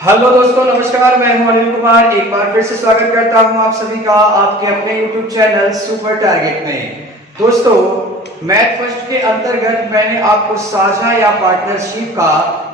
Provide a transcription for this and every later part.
Hello दोस्तों, नमस्कार। मैं हूं अनिल कुमार। एक बार फिर से स्वागत करता हूं आप सभी का आपके अपने YouTube चैनल सुपर टारगेट में। दोस्तों, मैथ फर्स्ट के अंतर्गत मैंने आपको साझा या पार्टनरशिप का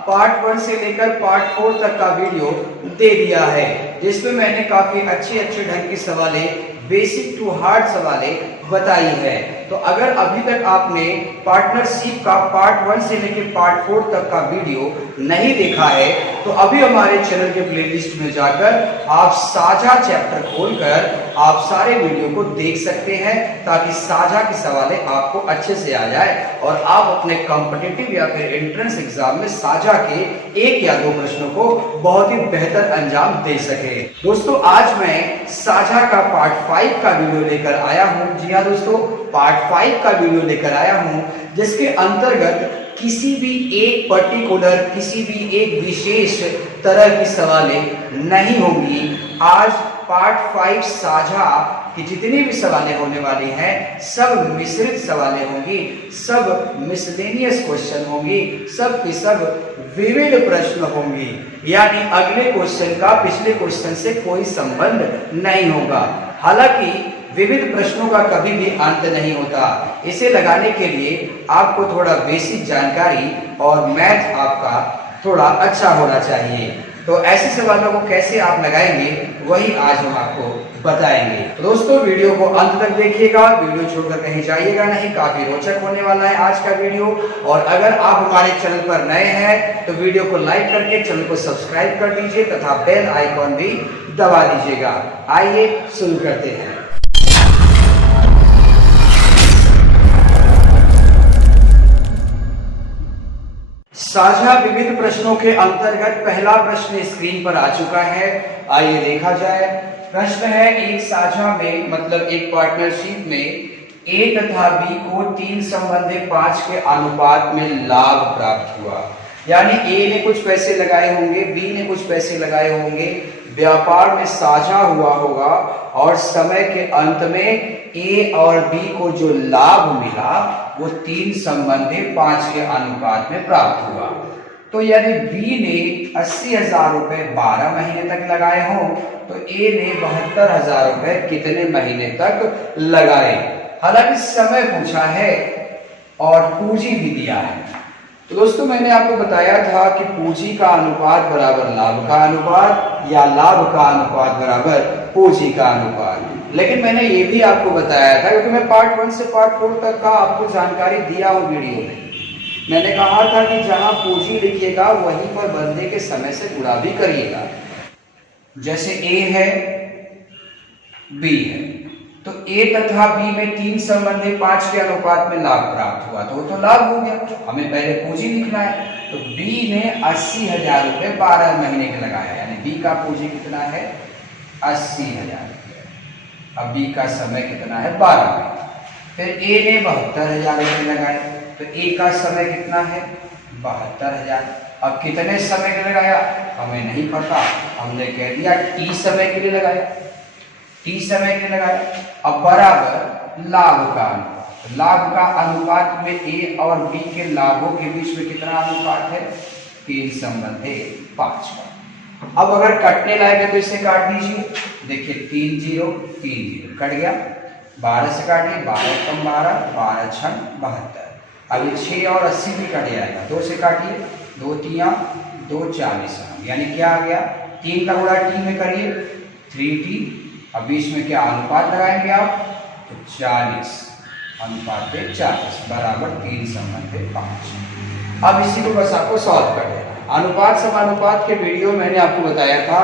पार्ट 1 से लेकर पार्ट 4 तक का वीडियो दे दिया है, जिसमें मैंने काफी अच्छे ढंग की सवालें, बेसिक टू हार्ड सवालें बताई है। तो अगर अभी तक आपने पार्टनरशिप का पार्ट 1 से लेकर पार्ट 4 तक का वीडियो नहीं देखा है तो अभी हमारे चैनल के प्लेलिस्ट में जाकर आप साझा चैप्टर खोलकर आप सारे वीडियो को देख सकते हैं, ताकि साझा की सवालें आपको अच्छे से आ जाए और आप अपने कॉम्पिटिटिव या फिर एंट्रेंस एग्जाम में साझा के 1 या 2 प्रश्नों को बहुत ही बेहतर अंजाम दे सके। दोस्तों, आज मैं साझा का पार्ट 5 का वीडियो लेकर आया हूं। जी हाँ दोस्तों, पार्ट 5 का वीडियो लेकर आया हूं, जिसके अंतर्गत किसी भी एक पर्टिकुलर, किसी भी एक विशेष तरह की सवालें नहीं होंगी। आज पार्ट 5 साझा की जितनी भी सवालें होने वाली हैं सब मिश्रित सवालें होंगी, सब मिसलेनियस क्वेश्चन होंगी, सब की सब विविध प्रश्न होंगी। यानी अगले क्वेश्चन का पिछले क्वेश्चन से कोई संबंध नहीं होगा। हालांकि विविध प्रश्नों का कभी भी अंत नहीं होता। इसे लगाने के लिए आपको थोड़ा बेसिक जानकारी और मैथ आपका थोड़ा अच्छा होना चाहिए। तो ऐसे सवालों को कैसे आप लगाएंगे वही आज हम आपको बताएंगे। तो दोस्तों, वीडियो को अंत तक देखिएगा, वीडियो छोड़कर कहीं जाइएगा नहीं, काफी रोचक होने वाला है आज का वीडियो। और अगर आप हमारे चैनल पर नए हैं तो वीडियो को लाइक करके चैनल को सब्सक्राइब कर दीजिए तथा बेल आइकॉन भी दबा दीजिएगा। आइए शुरू करते हैं। साझा विविध प्रश्नों के अंतर्गत पहला प्रश्न स्क्रीन पर आ चुका है। आइए देखा जाए। प्रश्न है, एक साझा में मतलब एक पार्टनरशिप में ए तथा बी को 3:5 के अनुपात में लाभ प्राप्त हुआ। यानी ए ने कुछ पैसे लगाए होंगे, बी ने कुछ पैसे लगाए होंगे, व्यापार में साझा हुआ होगा और समय के अंत में ए और बी को जो लाभ मिला वो 3:5 के अनुपात में प्राप्त हुआ। तो यदि बी ने 80,000 रुपए 12 महीने तक लगाए हों तो ए ने 72,000 रुपए कितने महीने तक लगाए। हालांकि समय पूछा है और पूंजी भी दिया है। तो दोस्तों, मैंने आपको बताया था कि पूंजी का अनुपात बराबर लाभ का अनुपात या लाभ का अनुपात बराबर पूंजी का अनुपात। लेकिन मैंने ये भी आपको बताया था, क्योंकि मैं पार्ट 1 से पार्ट 4 तक का आपको जानकारी दिया हूं वीडियो में। मैंने कहा था कि जहां पूंजी लिखिएगा वहीं पर बंदे के समय से गुणा भी करिएगा। जैसे ए है, बी है, तो ए तथा बी में 3:5 के अनुपात में लाभ प्राप्त हुआ, तो वो तो लाभ हो गया। हमें पहले पूंजी लिखना है। तो बी ने 80,000 रुपए 12 महीने के लगाया, यानी बी का पूंजी कितना है 80,000 रुपए। अब बी का समय कितना है 12 महीने। फिर ए ने 72,000 रुपए लगाए, तो ए का समय कितना है 72,000। अब कितने समय के लगाया हमें नहीं पता, हमने कह दिया टी समय के लिए लगाया, टी समय के लिए लगाया। अब बराबर लाभ का अनुपात, लाभ का अनुपात में ए और बी के लाभों के बीच में कितना अनुपात है 3:5 का। अब अगर कटने लायक है तो इसे काट दीजिए। देखिए 3 0 3 0 कट गया। 12 से काटिए, 12 कम 12, 12 6 72। अब ये 6 और 80 भी कट जाएगा। 2 से काटिए, 2 3 2 40, यानी क्या आ गया 3 का गुणा टी में करिए 3t। अब बीच में क्या अनुपात लगाएंगे आप, तो 40 अनुपात 40 बराबर 3:5। अब इसी को बस आपको सॉल्व कर देना। अनुपात समानुपात के वीडियो मैंने आपको बताया था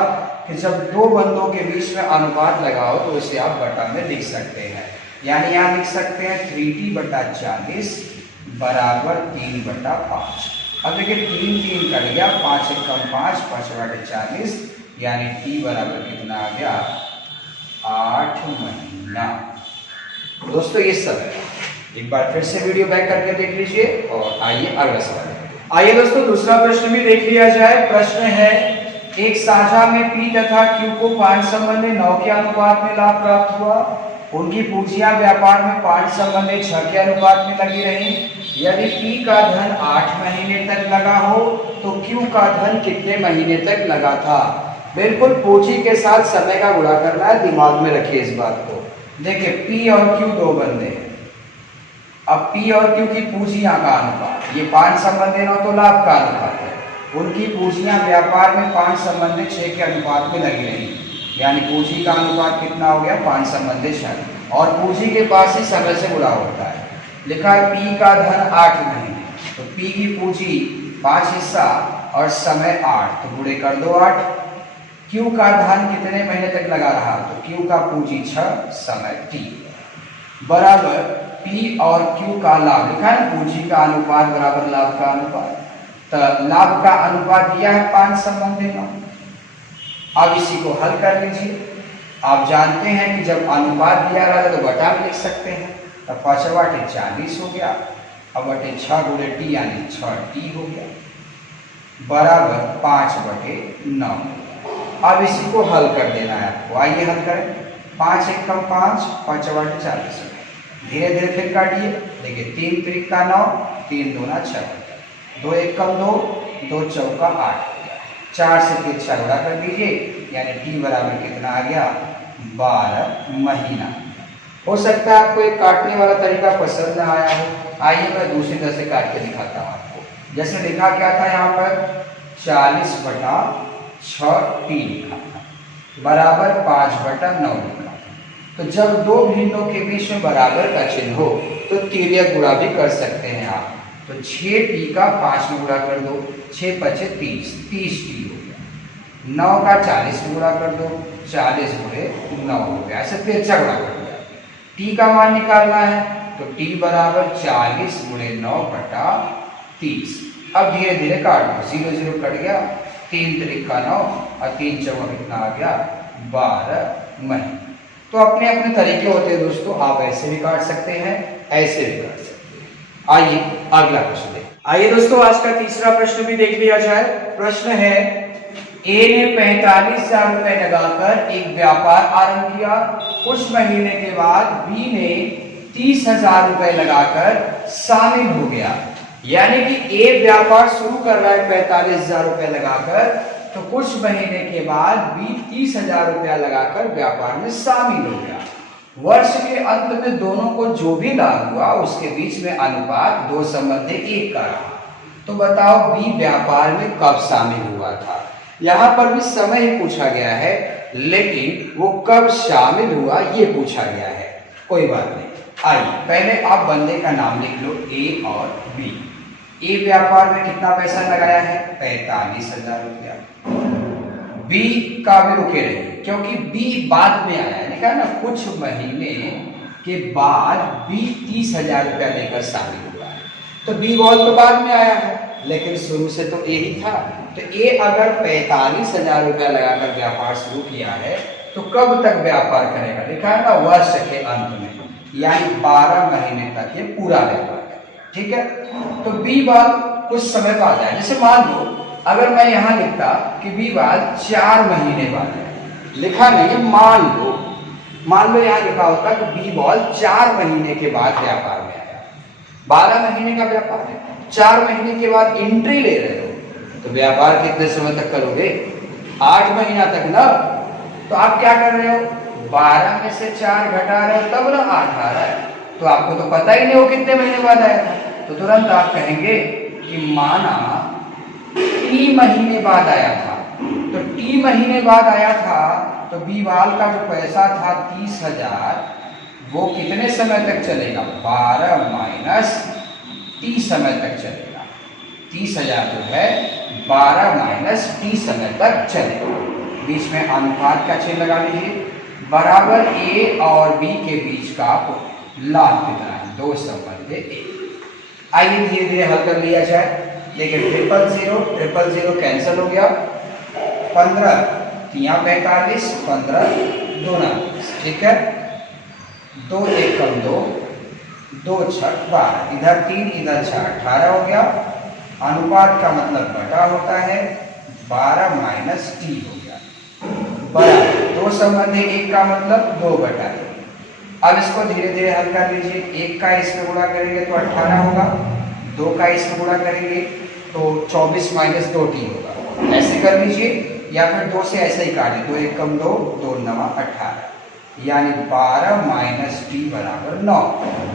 कि जब दो बंदों के बीच में अनुपात लगाओ तो उसे आप बटा में लिख सकते हैं। यानी यहाँ लिख सकते हैं 3t/40 बराबर 3/5। अब देखिए 3 3 कट गया, 5 1 कम 5, 5/40, यानी t बराबर कितना आ गया 8 महीना। दोस्तों, ये सब है। एक बार फिर से वीडियो बैक करके देख लीजिए और आइए अगला सवाल। आइए दोस्तों, दूसरा प्रश्न भी देख लिया जाए। प्रश्न है, एक साझा में पी तथा क्यू को 5:9 के अनुपात में लाभ प्राप्त हुआ। उनकी पूंजियां व्यापार में 5:6 के अनुपात में लगी रही। यदि P का धन 8 महीने तक लगा हो तो Q का धन कितने महीने तक लगा था। बिल्कुल पूंजी के साथ समय का गुणा करना है, दिमाग में रखिए इस बात को। देखिए P और Q दो बंदे हैं। अब P और Q की पूंजियां का अनुपात, ये 5 संबंधी 9 तो लाभ का अनुपात है। उनकी पूंजियां व्यापार में 5 संबंधी 6 के अनुपात में लगी रही, यानी पूंजी का अनुपात कितना हो गया 5 संबंधी 6, और पूंजी के पास ही समय से गुणा होता है। लिखा है P का धन 8 महीने, तो P की पूंजी 5 हिस्सा और समय 8, तो गुणे कर दो 8। Q का धन कितने महीने तक लगा रहा, तो Q का पूंजी 6, समय 3 बराबर P और Q का लाभ। लिखा है पूंजी का अनुपात बराबर लाभ का अनुपात, तो लाभ का अनुपात दिया है 5 संबंधी 9। अब इसी को हल कर लीजिए। आप जानते हैं कि जब अनुपात दिया रहता है तो बटा भी लिख सकते हैं, तो 5 बटे 40 हो गया, अब बटे 6 गुणे टी यानी 6t हो गया बराबर 5 बटे 9। अब इसी को हल कर देना है आपको, आइए हल करें। 5 एक कम 5, 5 बटे 40 हो गया। धीरे धीरे फिर काटिए, देखिए 3 त्रिक का 9, 3 दूना 6, 2 एक कम 2, 2 चौका 8, 4 से फिर 6 गुणा कर दीजिए, यानी टी बराबर कितना आ गया 12 महीना। हो सकता है आपको एक काटने वाला तरीका पसंद न आया हो, आइए मैं दूसरी तरह से काट के दिखाता हूँ आपको। जैसे लिखा क्या था यहाँ पर 40 बटा 6t लिखा था बराबर 5 बटा 9 लिखा। तो जब दो भिन्नों के बीच में बराबर का चिन्ह हो तो तिर्यक गुणा भी कर सकते हैं आप। तो 6t का 5 में गुणा कर दो, 6 पचे 30, 30t हो गया। 9 का 40 में गुणा कर दो, 40 गुणे 9 हो गया। ऐसे तिरछा गुणा कर दिया। t का मान निकालना है तो t बराबर 40 गुणे 9 बटा 30। अब धीरे धीरे काट दो, 0 0 कट गया, 3 त्रिक का 9 और 3 चौका कितना आ गया 12 महीने। तो अपने अपने तरीके होते हैं दोस्तों, आप ऐसे भी काट सकते हैं, ऐसे भी काट सकते हैं। आइए अगला प्रश्न देखें। आइए दोस्तों आज का तीसरा प्रश्न भी देख लिया जाए। प्रश्न है ए ने 45,000 रुपए लगाकर एक व्यापार आरंभ किया। कुछ महीने के बाद बी ने 30,000 रुपए लगाकर शामिल हो गया। यानी कि ए व्यापार शुरू कर रहा है 45,000 रुपए लगाकर, तो कुछ महीने के बाद बी 30,000 रुपया लगाकर व्यापार में शामिल हो गया। वर्ष के अंत में दोनों को जो भी लाभ हुआ उसके बीच में अनुपात 2 संबंधी 1 का रहा। तो बताओ बी व्यापार में कब शामिल हुआ था। यहाँ पर भी समय ही पूछा गया है, लेकिन वो कब शामिल हुआ ये पूछा गया है। कोई बात नहीं, आइए पहले आप बंदे का नाम लिख लो ए और बी। ए व्यापार में कितना पैसा लगाया है 45,000 रुपया। बी का भी रुके रहिए क्योंकि बी बाद में आया है, लिखा है ना कुछ महीने के बाद बी 30,000 रुपया लेकर शामिल हुआ है। तो बी बहुत तो बाद में आया है, लेकिन शुरू से तो ए ही था। तो ए अगर 45,000 रुपया लगाकर व्यापार शुरू किया है तो कब तक व्यापार करेगा, लिखा है ना वर्ष के अंत में, यानी 12 महीने तक ये पूरा व्यापार करेगा। ठीक है, तो बी बाद कुछ समय बाद आया। जैसे मान लो अगर मैं यहाँ लिखता कि बी बाद 4 महीने बाद है, लिखा नहीं है, मान लो यहाँ लिखा होता कि बी बाद 4 महीने के बाद व्यापार में आया। 12 महीने का व्यापार है, 4 महीने के बाद एंट्री ले रहे हो, तो व्यापार कितने समय तक करोगे 8 महीना तक ना। तो आप क्या कर रहे हो 12 में से 4 घटा रहे हो तब ना 8 आ रहा है। तो आपको तो पता ही नहीं हो कितने महीने बाद आया था, तो तुरंत आप कहेंगे कि माना टी महीने बाद आया था। तो टी महीने बाद आया था तो बी वाल का जो पैसा था 30,000 वो कितने समय तक चलेगा 12 माइनस टी समय तक चलेगा। 30,000 जो है 12 माइनस टी समय तक चलेगा। बीच में अनुपात का चिन्ह लगा लीजिए, बराबर ए और बी के बीच का लाभ कितना है 2 संबंधी 1। आइए धीरे धीरे हल कर लिया जाए। देखिए 000 कैंसिल हो गया, 15 तिया 45, 15 दूना, ठीक है, 2 एक कम 2, 2 छठ 12, इधर 3 इधर 6 18 हो गया। अनुपात का मतलब बटा होता है, 12 माइनस टी हो गया बराबर 2 संबंधी 1 का मतलब 2 बटा 1। अब इसको धीरे धीरे हल कर लीजिए, 1 का इसमें गुणा करेंगे तो 18 होगा, 2 का इसमें गुणा करेंगे तो 24 माइनस 2t होगा, ऐसे कर लीजिए, या फिर 2 से ऐसे ही काट दो, 2 1 कम 2, 2 9 18, यानी 12 माइनस टी बराबर 9।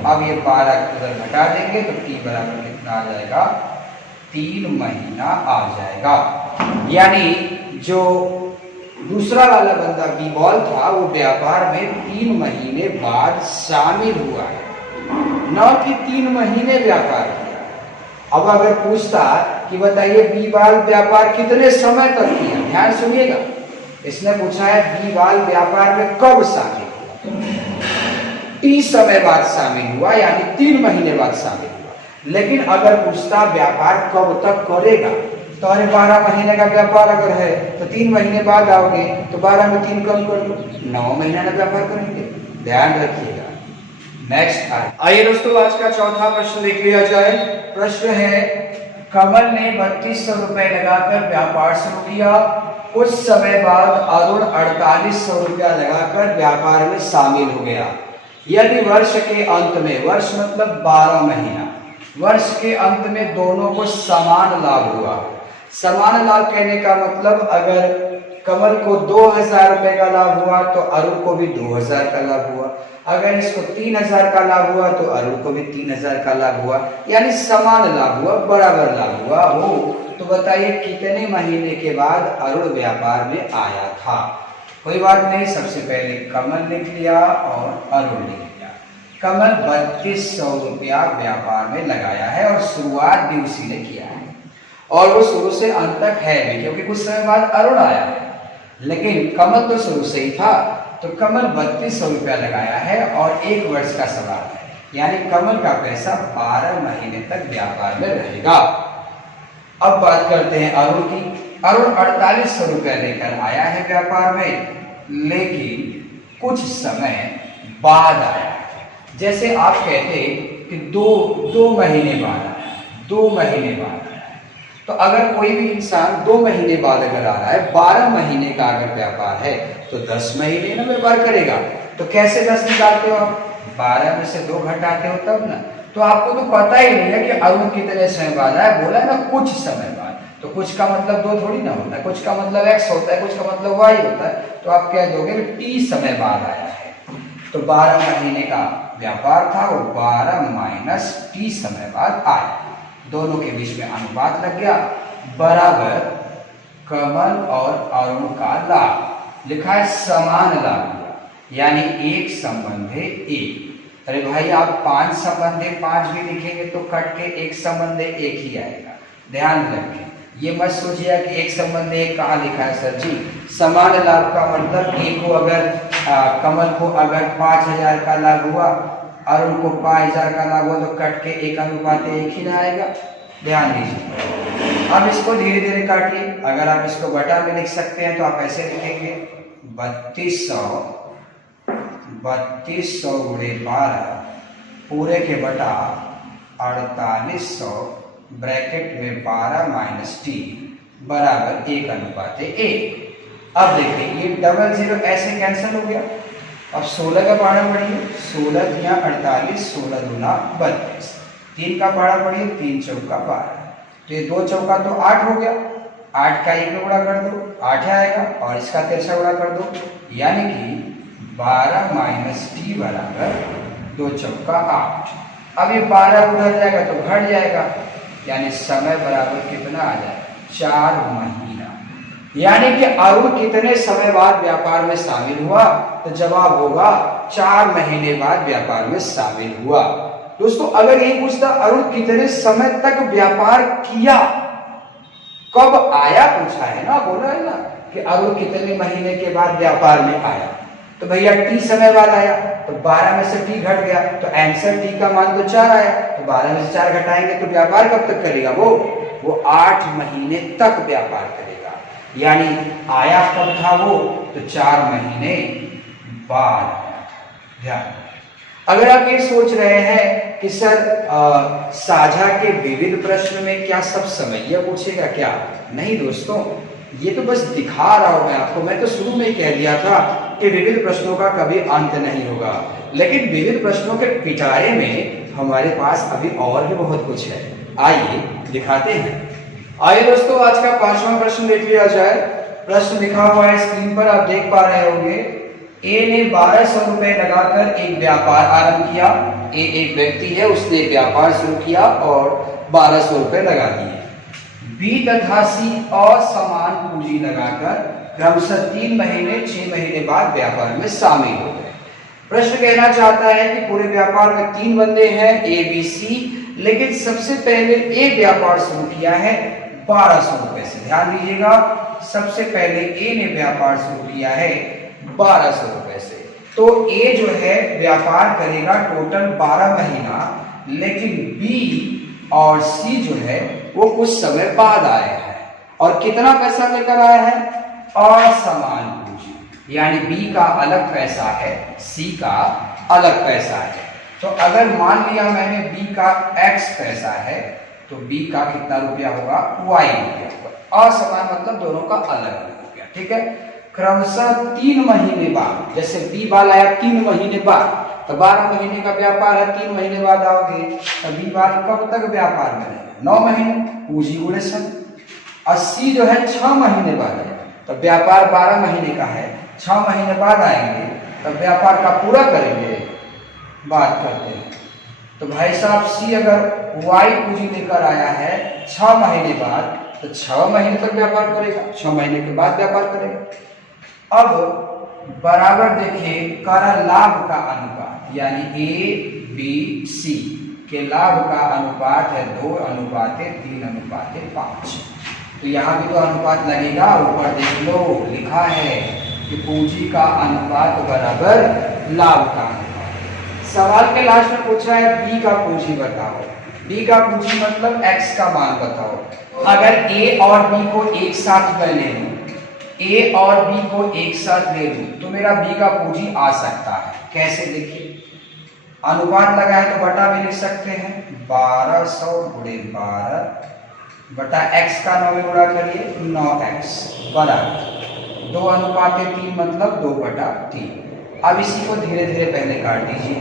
अब ये 12 उधर घटा देंगे तो टी बराबर कितना आ जाएगा, 3 महीना आ जाएगा। यानी जो दूसरा वाला बंदा बीबॉल था वो व्यापार में 3 महीने बाद शामिल हुआ है, न कि 3 महीने व्यापार किया। अब अगर पूछता कि बताइए बीबॉल व्यापार कितने समय तक किया, ध्यान सुनिएगा, इसने पूछा है बीबॉल व्यापार में कब शामिल हुआ, टी समय बाद शामिल हुआ, यानी 3 महीने बाद शामिल हुआ। लेकिन अगर पूछता व्यापार कब तक करेगा, तो अरे 12 महीने का व्यापार अगर है तो 3 महीने बाद आओगे तो 12 में 3 कम कर लो, 9 महीने का व्यापार करेंगे, ध्यान रखिएगा। नेक्स्ट आइए दोस्तों, आज का चौथा प्रश्न देख लिया जाए। प्रश्न है, कमल ने 3200 रुपए लगाकर व्यापार शुरू किया, कुछ समय बाद अरुण 4800 रुपया लगाकर व्यापार में शामिल हो गया। यदि वर्ष के अंत में, वर्ष मतलब 12 महीना, वर्ष के अंत में दोनों को समान लाभ हुआ। समान लाभ कहने का मतलब अगर कमल को 2000 रुपए का लाभ हुआ तो अरुण को भी 2000 का लाभ हुआ, अगर इसको 3000 का लाभ हुआ तो अरुण को भी 3000 का लाभ हुआ, यानी समान लाभ हुआ, बराबर लाभ हुआ हो। तो बताइए कितने महीने के बाद अरुण व्यापार में आया था। कोई बात नहीं, सबसे पहले कमल लिख लिया और अरुण लिख लिया। कमल 3200 रुपया व्यापार में लगाया है और शुरुआत भी उसी ने किया है, और वो शुरू से अंत तक है भी, क्योंकि कुछ समय बाद अरुण आया है, लेकिन कमल तो शुरू से ही था। तो कमल 3200 रुपया लगाया है और 1 वर्ष का सवाल है, यानी कमल का पैसा 12 महीने तक व्यापार में रहेगा। अब बात करते हैं अरुण की। अरुण 4800 रुपया लेकर आया है व्यापार में, लेकिन कुछ समय बाद आया है। जैसे आप कहते कि दो महीने बाद आया, 2 महीने बाद आया, तो अगर कोई भी इंसान 2 महीने बाद अगर आ रहा है, 12 महीने का अगर व्यापार है तो 10 महीने ना व्यापार करेगा। तो कैसे 10 निकालते हो आप, 12 में से 2 घटाते हो तब ना। तो आपको तो पता ही नहीं है कि अरुण कितने समय बाद आया, बोला है ना कुछ समय बाद, तो कुछ का मतलब 2 थोड़ी ना होता है, कुछ का मतलब x होता है, कुछ का मतलब y होता है। तो आप कह दोगे t समय बाद आया है, तो 12 महीने का व्यापार था, वो 12 माइनस t समय बाद आया, दोनों के बीच में अनुपात लग गया, बराबर कमल और अरुण का लाभ। लिखा है समान लाभ, यानी 1 संबंधे 1। अरे भाई आप 5 संबंधे 5 भी लिखेंगे तो कट के 1 संबंधे 1 ही आएगा, ध्यान रखें। ये मत सोचिए कि 1 संबंधे 1 कहाँ लिखा है सर जी। समान लाभ का मतलब एक को अगर कमल को अगर 5000 का लाभ हुआ, अरुण को 5000 का लाभ हुआ, तो कट के 1 अनुपात 1 ही ना आएगा, ध्यान दीजिए। अब इसको धीरे धीरे काटिए, अगर आप इसको बटा में लिख सकते हैं तो आप ऐसे लिखेंगे 3200 गुणे 12 पूरे के बटा 4800 ब्रैकेट में 12 माइनस टी बराबर 1 अनुपात 1। अब देखिए ये डबल जीरो ऐसे कैंसिल हो गया। अब 16 का पहाड़ा पढ़िए, 16 या 48, 16 दूना 32, 3 का पहाड़ा पढ़िए, 3 चौका 12, तो ये 2 चौका तो 8 हो गया, 8 का 1 में गुणा कर दो 8 आएगा, और इसका 13 गुणा कर दो, यानी कि 12 माइनस टी बराबर 2 चौका 8। अब ये 12 उधर जाएगा तो घट जाएगा, यानी समय बराबर कितना आ जाएगा, 4 महीना। यानी कि अरुण कितने समय बाद व्यापार में शामिल हुआ, तो जवाब होगा 4 महीने बाद व्यापार में शामिल हुआ। दोस्तों अगर यही पूछता अरुण कितने समय तक व्यापार किया, कब आया पूछा है ना, बोला है ना कि अरुण कितने महीने के बाद व्यापार में आया, तो भैया टी समय बाद आया, तो 12 में से टी घट गया, तो आंसर टी का मान तो 4 आया, तो 12 में से 4 घटाएंगे तो व्यापार कब तक करेगा, वो 8 महीने तक व्यापार करेगा। यानी आया कब था वो, तो 4 महीने बाद। ध्यान, अगर आप ये सोच रहे हैं कि सर साझा के विविध प्रश्न में क्या सब समस्या पूछेगा क्या, नहीं दोस्तों, ये तो बस दिखा रहा हूं मैं आपको। मैं तो शुरू में ही कह दिया था कि विविध प्रश्नों का कभी अंत नहीं होगा, लेकिन विविध प्रश्नों के पिटारे में हमारे पास अभी और भी बहुत कुछ है। आइए दिखाते हैं। आइए दोस्तों, आज का 5वां प्रश्न देख लिया जाए। प्रश्न लिखा हुआ है स्क्रीन पर, आप देख पा रहे होंगे। ए ने 1200 रुपए लगाकर एक व्यापार आरंभ किया। ए एक व्यक्ति है, उसने व्यापार शुरू किया और 1200 रुपए लगा दिए। बी तथा सी असमान पूंजी लगाकर क्रमशः 3 महीने 6 महीने बाद व्यापार में शामिल हो गए। प्रश्न कहना चाहता है कि पूरे व्यापार में 3 बंदे हैं, ए बी सी, लेकिन सबसे पहले ए व्यापार शुरू किया है 1200 रुपए से। ध्यान दीजिएगा, सबसे पहले ए ने व्यापार शुरू किया है 1200 रुपए से। तो ए जो है व्यापार करेगा टोटल 12 महीना, लेकिन बी और सी जो है वो कुछ समय बाद आया है और कितना पैसा लेकर आया है? असमान पूंजी, यानी बी का अलग पैसा है, सी का अलग पैसा है। तो अगर मान लिया मैंने बी का x पैसा है तो बी का कितना रुपया होगा? y रुपया होगा। असमान मतलब दोनों का अलग अलग हो गया, ठीक है। क्रमशः 3 महीने बाद, जैसे बी वाला आया 3 महीने बाद, तो 12 महीने का व्यापार है, 3 महीने बाद आओगे तो बी वाला कब तक व्यापार में रहेगा? 9 महीने, पूंजी गुणे सन। 80 जो है 6 महीने बाद है, तो व्यापार 12 महीने का है, 6 महीने बाद आएंगे तो व्यापार का पूरा करेंगे, बात करते हैं। तो भाई साहब सी अगर y पूंजी लेकर आया है 6 महीने बाद, तो 6 महीने तक व्यापार करेगा, 6 महीने के बाद व्यापार करेगा। अब बराबर देखिए, करा लाभ का अनुपात, यानी ए बी सी के लाभ का अनुपात है 2:3:5। तो यहाँ भी तो अनुपात लगेगा। ऊपर देख लो, लिखा है कि पूंजी का अनुपात बराबर लाभ का अनुपात। सवाल के लास्ट में पूछा है बी का पूंजी बताओ। बी का पूंजी मतलब x का मान बताओ। अगर a और b को एक साथ मैं ले लूं, a और b को एक साथ ले लूं तो मेरा b का पूंजी आ सकता है। कैसे? देखिए, अनुपात लगा है तो बटा भी लिख सकते हैं, 1200 गुणे 12 बटा x का 9 में गुणा करिए, 9x बराबर 2:3 मतलब 2/3। अब इसी को धीरे धीरे पहले काट दीजिए।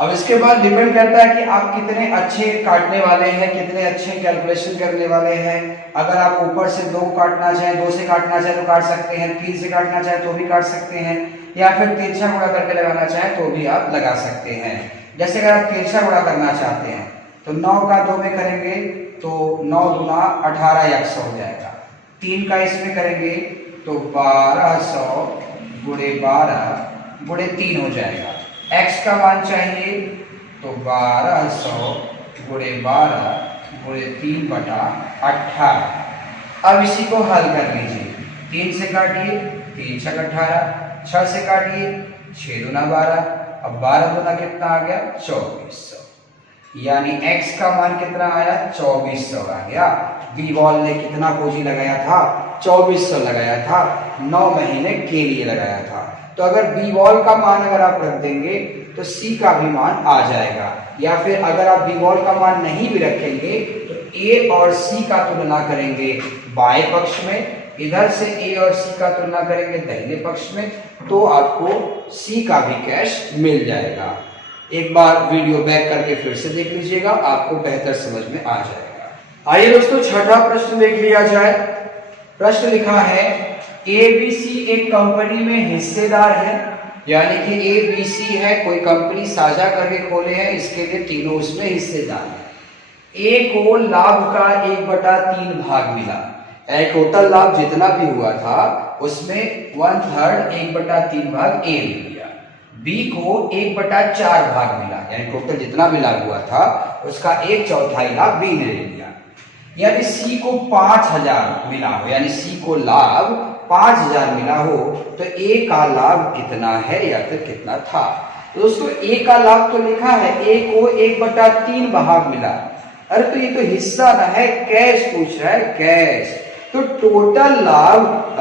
अब इसके बाद डिपेंड करता है कि आप कितने अच्छे काटने वाले हैं, कितने अच्छे कैलकुलेशन करने वाले हैं। अगर आप ऊपर से 2 काटना चाहें, 2 से काटना चाहें तो काट सकते हैं, 3 से काटना चाहें तो भी काट सकते हैं, या फिर तिरछा गुणा करके लगाना चाहें तो भी आप लगा सकते हैं। जैसे अगर आप तिरछा गुणा करना चाहते हैं तो 9 का 2 में करेंगे तो 9 दूना 18x हो जाएगा। 3 का इसमें करेंगे तो 1200 गुणे 12 गुणे 3 हो जाएगा। x का मान चाहिए तो 1200 गुणे 12 गुणे 3/18। अब इसी को हल कर लीजिए। 3 से काटिए, 3 छक 18, 6 से काटिए, 6 दूना 12, अब 12 दूना कितना आ गया? 2400। यानी x का मान कितना आया? 2400 आ गया। बी वॉल ने कितना पूंजी लगाया था? 2400 लगाया था, 9 महीने के लिए लगाया था। तो अगर बी वॉल का मान अगर आप रख देंगे तो सी का भी मान आ जाएगा, या फिर अगर आप बी वॉल का मान नहीं भी रखेंगे तो ए और सी का तुलना करेंगे बाएं पक्ष में, इधर से ए और सी का तुलना करेंगे दाहिने पक्ष में, तो आपको सी का भी कैश मिल जाएगा। एक बार वीडियो बैक करके फिर से देख लीजिएगा, आपको बेहतर समझ में आ जाएगा। आइए दोस्तों, छठा प्रश्न देख लिया जाए। प्रश्न लिखा है एबीसी एक कंपनी में हिस्सेदार है, यानी कि एबीसी है कोई कंपनी साझा करके खोले हैं, इसके लिए तीनों उसमें हिस्सेदार है। ए को लाभ का 1/3 भाग मिला, टोटल लाभ जितना भी हुआ था उसमें 1/3 1/3 भाग ए ले लिया। बी को 1/4 भाग मिला, यानी टोटल जितना भी लाभ हुआ था उसका 1/4 लाभ बी ने ले लिया। यानी सी को 5000 मिला हो, यानी सी को लाभ 5000 मिला हो, तो ए का लाभ कितना है या फिर कितना था? तो दोस्तों ए का लाभ तो लिखा है, ए को 1/3 भाग मिला। अरे तो ये तो हिस्सा ना है, कैश पूछ रहा है, कैश। तो टोटल लाभ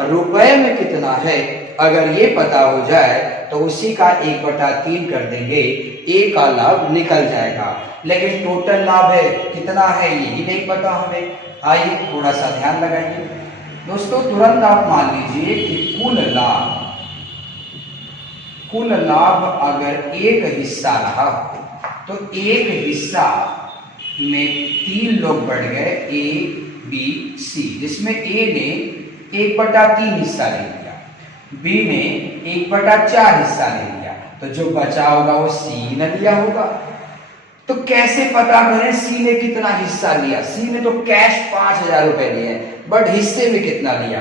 रुपए में कितना है अगर ये पता हो जाए तो उसी का 1/3 कर देंगे, ए का लाभ निकल जाएगा। लेकिन टोटल लाभ है कितना है ये ही नहीं पता हमें। आइए थोड़ा सा ध्यान लगाइए दोस्तों, तुरंत आप मान लीजिए कि कुल लाभ अगर एक हिस्सा रहा तो एक हिस्सा में 3 लोग बढ़ गए ए बी सी, जिसमें ए ने 1/3 हिस्सा ले लिया, बी ने 1/4 हिस्सा ले लिया, तो जो बचा होगा वो सी ने लिया होगा। तो कैसे पता करें सी ने कितना हिस्सा लिया? सी ने तो कैश 5,000 रुपए लिए, बट हिस्से में कितना लिया?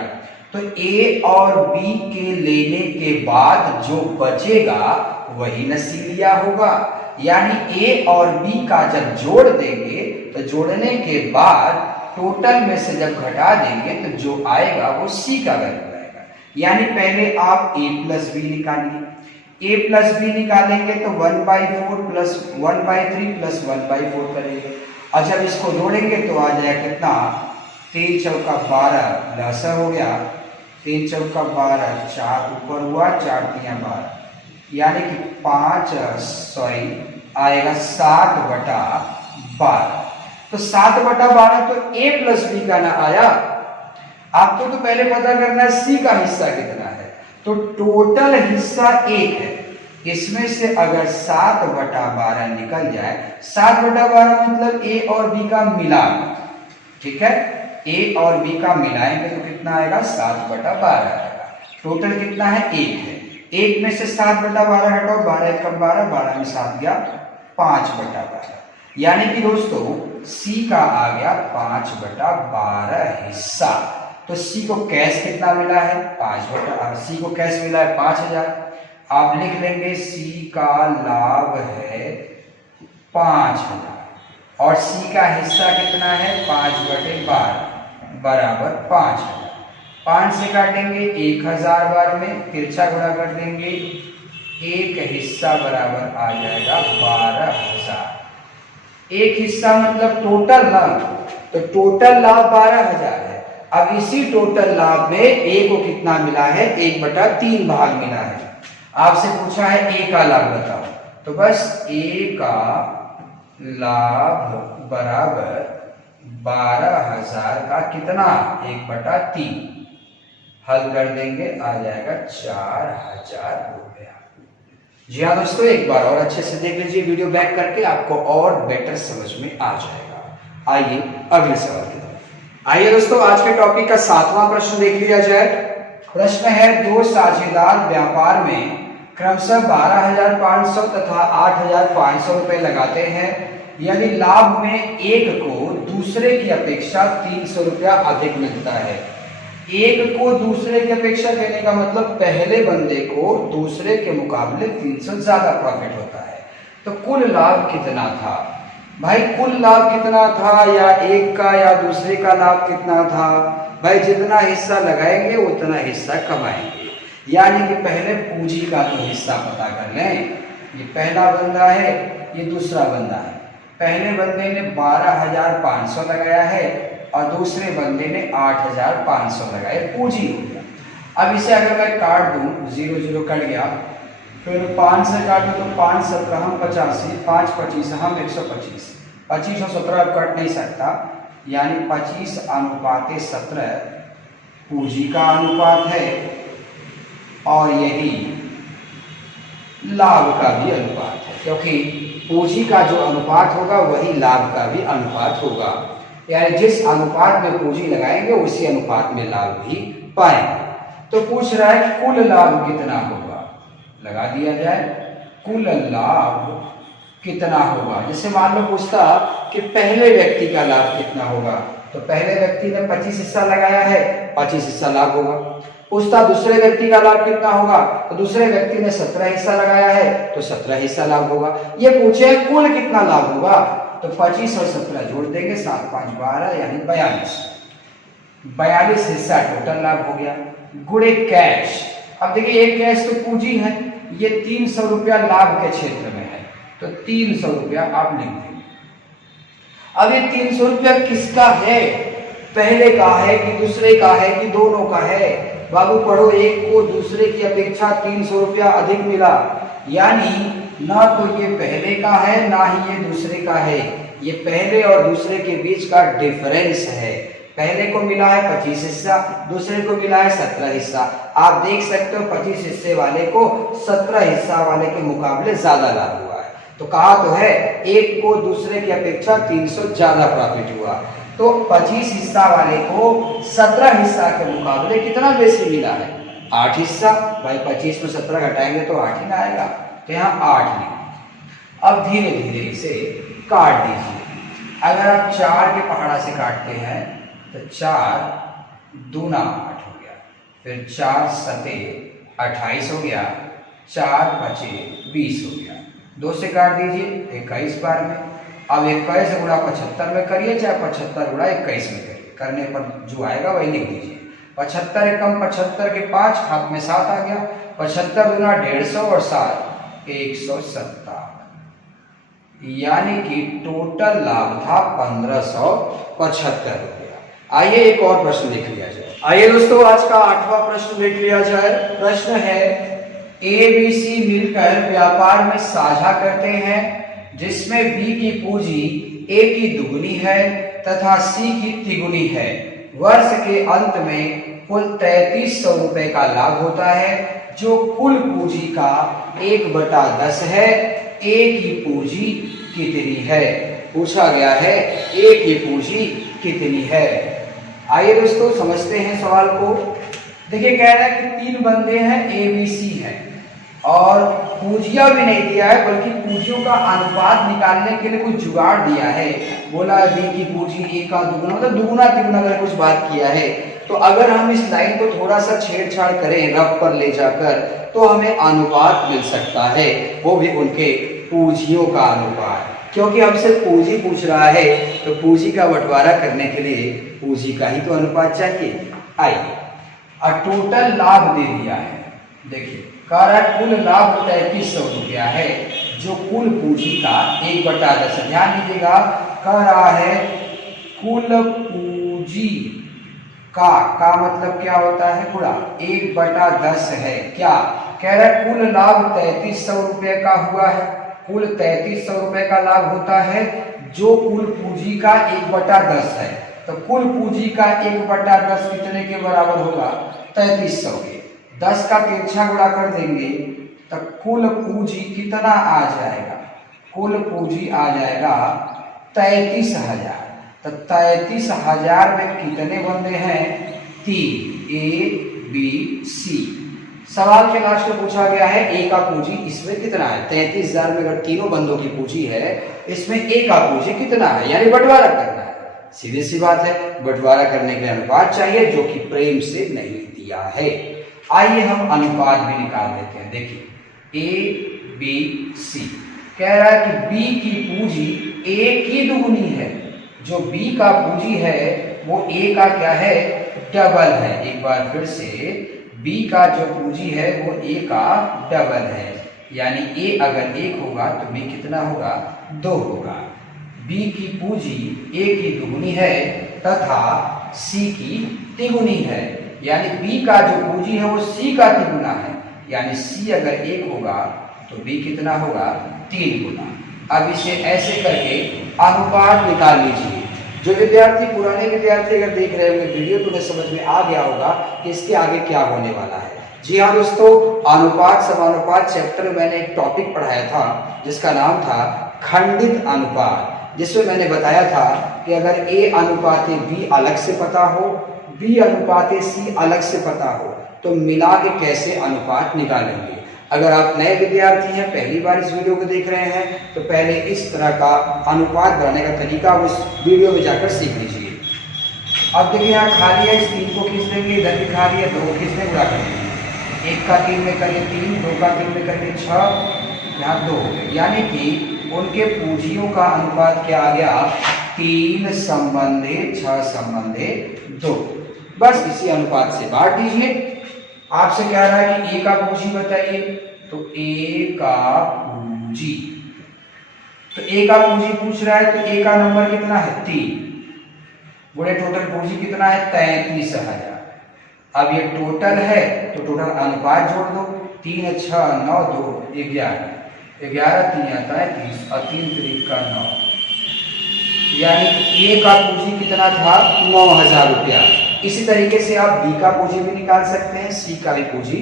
तो ए और बी के लेने के बाद जो बचेगा वही न सी लिया होगा। यानी ए और बी का जब जोड़ देंगे तो जोड़ने के बाद टोटल में से जब घटा देंगे तो जो आएगा वो सी का वैल्यू आएगा। यानी पहले आप ए प्लस बी निकालिए, ए प्लस बी निकालेंगे तो 1/4 प्लस 1/3 प्लस 1/4 करेंगे, और जब इसको जोड़ेंगे तो आ जाएगा कितना? 3 चौका 12, 10 हो गया, 3 चौका 12, 4 ऊपर हुआ, 4 तिया 12, यानी कि 5 आएगा 7/12। तो 7/12 तो ए प्लस बी का ना आया। आपको तो पहले पता करना है सी का हिस्सा कितना है। तो टोटल हिस्सा 1 है, इसमें से अगर 7/12 निकल जाए, 7/12 मतलब ए और बी का मिला, ठीक है, ए और बी का मिलाएंगे तो कितना आएगा? 7/12 आएगा। टोटल कितना है? 1 है। 1 में से 7/12 हटाओ, 12 कम 12, 12 में 7 गया 5/12, यानी कि दोस्तों सी का आ गया 5/12 हिस्सा। तो सी को कैश कितना मिला है? 5/, सी को कैश मिला है 5,000। आप लिख लेंगे सी का लाभ है 5,000 और सी का हिस्सा कितना है? 5/12 बराबर 5,000। 5 से काटेंगे 1,000 बार में, तिरछा गुणा कर देंगे, एक हिस्सा बराबर आ जाएगा 12,000। एक हिस्सा मतलब टोटल लाभ, तो टोटल लाभ 12,000 है। अब इसी टोटल लाभ में ए को कितना मिला है? 1/3 भाग मिला है। आपसे पूछा है ए का लाभ बताओ, तो बस ए का लाभ बराबर 12,000 का कितना? 1/3, हल कर देंगे, आ जाएगा 4,000 रुपया। जी हाँ दोस्तों, एक बार और अच्छे से देख लीजिए वीडियो बैक करके, आपको और बेटर समझ में आ जाएगा। आइए अगले सवाल की तरफ। आइए दोस्तों, आज के टॉपिक का 7वां प्रश्न देख लिया जाए। प्रश्न है, 2 साझेदार व्यापार में क्रमशः 12,500 तथा 8,500 रुपए लगाते हैं, यदि लाभ में एक को दूसरे की अपेक्षा 300 रुपया अधिक मिलता है। एक को दूसरे की अपेक्षा कहने का मतलब पहले बंदे को दूसरे के मुकाबले 300 ज्यादा प्रॉफिट होता है। तो कुल लाभ कितना था? भाई कुल लाभ कितना था, या एक का या दूसरे का लाभ कितना था? भाई जितना हिस्सा लगाएंगे उतना हिस्सा कमाएंगे। यानी कि पहले पूंजी का तो हिस्सा पता कर लें। ये पहला बंदा है, ये दूसरा बंदा है। पहले बंदे ने 12,500 लगाया है और दूसरे बंदे ने 8,500 लगाया, पूंजी हो गया। अब इसे अगर मैं काट दूं, 0 0 कट गया, फिर 5 से काटूं तो 5 17 हम 85, 5 25 हम 125, 25 और 17 अब कट नहीं सकता, यानी 25:17 पूंजी का अनुपात है और यही लाभ का भी अनुपात है, क्योंकि पूंजी का जो अनुपात होगा वही लाभ का भी अनुपात होगा। यानी जिस अनुपात में पूंजी लगाएंगे उसी अनुपात में लाभ भी पाएंगे। तो पूछ रहा है कुल लाभ कितना होगा, लगा दिया जाए। कुल लाभ कितना होगा? जैसे मान लो पूछता कि पहले व्यक्ति का लाभ कितना होगा, तो पहले व्यक्ति ने 25 हिस्सा लगाया है, 25 हिस्सा लाभ होगा। पूछता दूसरे व्यक्ति का लाभ कितना होगा, तो दूसरे व्यक्ति ने 17 हिस्सा लगाया है, तो 17 हिस्सा लाभ होगा। ये पूछे कुल कितना लाभ होगा, तो 25 और 17 जोड़ देंगे, 7 5 12 यानी 42 हिस्सा टोटल लाभ हो गया। गुणे कैश। अब देखिए एक कैश तो पूंजी है, ये 300 रुपया लाभ के क्षेत्र में है, तो 300 रुपया आप लिख देंगे। अब ये 300 रुपया किसका है? पहले का है कि दूसरे का है कि दोनों का है? बाबू पढ़ो, एक को दूसरे की अपेक्षा 300 रुपया अधिक मिला, यानी ना तो ये पहले का है ना ही ये दूसरे का है, ये पहले और दूसरे के बीच का डिफरेंस है। पहले को मिला है 25 हिस्सा, दूसरे को मिला है 17 हिस्सा। आप देख सकते हो 25 हिस्से वाले को 17 हिस्सा वाले के मुकाबले ज्यादा लाभ हुआ है। तो कहा तो है एक को दूसरे की अपेक्षा 300 ज्यादा प्रॉफिट हुआ। तो 25 हिस्सा वाले को 17 हिस्सा के मुकाबले कितना बेसी मिला है? 8 हिस्सा। भाई 25 में 17 घटाएंगे तो 8 ही ना आएगा, तो यहाँ 8 लिखा। अब धीरे धीरे इसे काट दीजिए। अगर आप 4 के पहाड़ा से काटते हैं तो 4 दूना 8 हो गया, फिर 4 सते 28 हो गया, 4 पचे 20 हो गया। 2 से काट दीजिए 21 बार में। अब 21 गुणा 75 में करिए, चाहे 75 गुणा 21 में करिए, करने पर जो आएगा वही लिख दीजिए। 75 एकम 75 के 5, हाथ में 7 आ गया। 75 गुना 150 और 7 157, यानी कि टोटल लाभ था 1575 रुपया। आइए एक और प्रश्न देख लिया जाए। आइए दोस्तों आज का 8वां प्रश्न देख लिया जाए। प्रश्न है ए बी सी मिलकर व्यापार में साझा करते हैं जिसमें बी की पूंजी ए की दुगुनी है तथा सी की तिगुनी है। वर्ष के अंत में कुल 3300 रुपए का लाभ होता है जो कुल पूंजी का 1/10 है। ए की पूंजी कितनी है? पूछा गया है ए की पूंजी कितनी है। आइए दोस्तों समझते हैं सवाल को। देखिए कह रहा है कि 3 बंदे हैं, ए बी सी है, और पूंजियां भी नहीं दिया है बल्कि पूंजियों का अनुपात निकालने के लिए कुछ जुगाड़ दिया है। बोला बी की पूंजी ए का दुगुना, मतलब दुगुना तिगुना का कुछ बात किया है। तो अगर हम इस लाइन को थोड़ा सा छेड़छाड़ करें रफ पर ले जाकर तो हमें अनुपात मिल सकता है, वो भी उनके पूंजियों का अनुपात। क्योंकि हमसे पूंजी पूछ रहा है तो पूंजी का बंटवारा करने के लिए पूंजी का ही तो अनुपात चाहिए। आइए और टोटल लाभ दे दिया है। देखिए कह रहा है कुल लाभ 3300 रुपया है जो कुल पूंजी का 1/10 है। ध्यान दीजिएगा, कह रहा है कुल पूंजी का मतलब क्या होता है? गुणा 1/10 है। क्या कह रहा है? कुल लाभ 3300 रुपये का हुआ है। कुल 3300 रुपये का लाभ होता है जो कुल पूंजी का 1/10 है। तो कुल पूंजी का 1/10 कितने के बराबर होगा? 3300 के। 10 का तिरछा गुणा कर देंगे तो कुल पूंजी कितना आ जाएगा? कुल पूंजी आ जाएगा 33,000। तो 33,000 में कितने बंदे हैं? 3, ए बी सी। सवाल के लास्ट में पूछा गया है ए का पूंजी इसमें कितना है? 33,000 में अगर तीनों बंदों की पूंजी है, इसमें ए का पूंजी कितना है? यानी बंटवारा करना है। सीधी सी बात है, बंटवारा करने के लिए अनुपात चाहिए जो कि प्रेम से नहीं दिया है। आइए हम अनुपात भी निकाल देते हैं। देखिए ए बी सी कह रहा है कि बी की पूंजी ए की दुगुनी है। जो बी का पूंजी है वो ए का क्या है? डबल है। एक बार फिर से, बी का जो पूंजी है वो ए का डबल है, यानी ए अगर 1 होगा तो बी कितना होगा? 2 होगा। बी की पूंजी ए की दुगुनी है तथा सी की तिगुनी है, यानी बी का जो पूंजी है वो सी का तिगुना है, यानी सी अगर 1 होगा तो बी कितना होगा? 3 गुना। अब इसे ऐसे करके अनुपात निकाल लीजिए। जो विद्यार्थी, पुराने विद्यार्थी अगर देख रहे होंगे वीडियो तो उन्हें समझ में आ गया होगा कि इसके आगे क्या होने वाला है। जी हाँ दोस्तों, अनुपात समानुपात चैप्टर में मैंने एक टॉपिक पढ़ाया था जिसका नाम था खंडित अनुपात, जिसमें मैंने बताया था कि अगर ए अनुपाते बी अलग से पता हो, बी अनुपाते सी अलग से पता हो, तो मिला के कैसे अनुपात निकालेंगे। अगर आप नए विद्यार्थी हैं, पहली बार इस वीडियो को देख रहे हैं, तो पहले इस तरह का अनुपात बनाने का तरीका उस वीडियो में जाकर सीख लीजिए। अब देखिए यहाँ खाली है, इस 3 को खींच देंगे, इधर भी खाली है, 2 खींचने गुणा करेंगे। 1 का 3 में करिए 3, 2 का 3 में करिए 6, यहाँ 2 हो गए, यानी कि उनके पूंजियों का अनुपात क्या आ गया? 3 संबंधे 6 संबंधे 2। बस इसी अनुपात से बांट दीजिए। आपसे कह रहा है कि ए का पूंजी बताइए, तो ए का पूंजी, तो ए का पूंजी पूछ रहा है तो ए का नंबर कितना है? 3 गुणे टोटल पूंजी कितना है? 33,000। अब ये टोटल है तो टोटल अनुपात जोड़ दो, 3 6 9 2 11, 11 3 33 और 3 3 का 9, यानी ए का पूंजी कितना था? 9,000 रुपया। इसी तरीके से आप बी का पूंजी भी निकाल सकते हैं, सी का भी पूंजी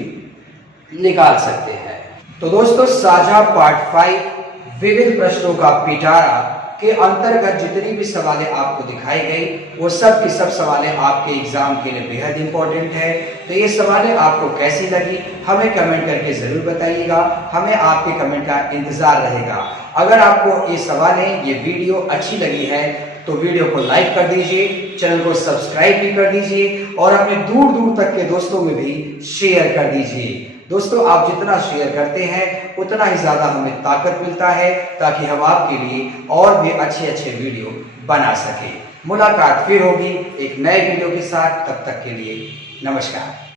निकाल सकते हैं। तो दोस्तों साझा पार्ट 5 विविध प्रश्नों का पिटारा के अंतर्गत जितनी भी सवालें आपको दिखाई गई वो सब की सब सवालें आपके एग्जाम के लिए बेहद इंपॉर्टेंट है। तो ये सवालें आपको कैसी लगी हमें कमेंट करके जरूर बताइएगा, हमें आपके कमेंट का इंतजार रहेगा। अगर आपको ये सवालें, ये वीडियो अच्छी लगी है तो वीडियो को लाइक कर दीजिए, चैनल को सब्सक्राइब भी कर दीजिए और अपने दूर दूर तक के दोस्तों में भी शेयर कर दीजिए। दोस्तों, आप जितना शेयर करते हैं उतना ही ज्यादा हमें ताकत मिलता है ताकि हम आपके लिए और भी अच्छे अच्छे वीडियो बना सके। मुलाकात फिर होगी एक नए वीडियो के साथ, तब तक के लिए नमस्कार।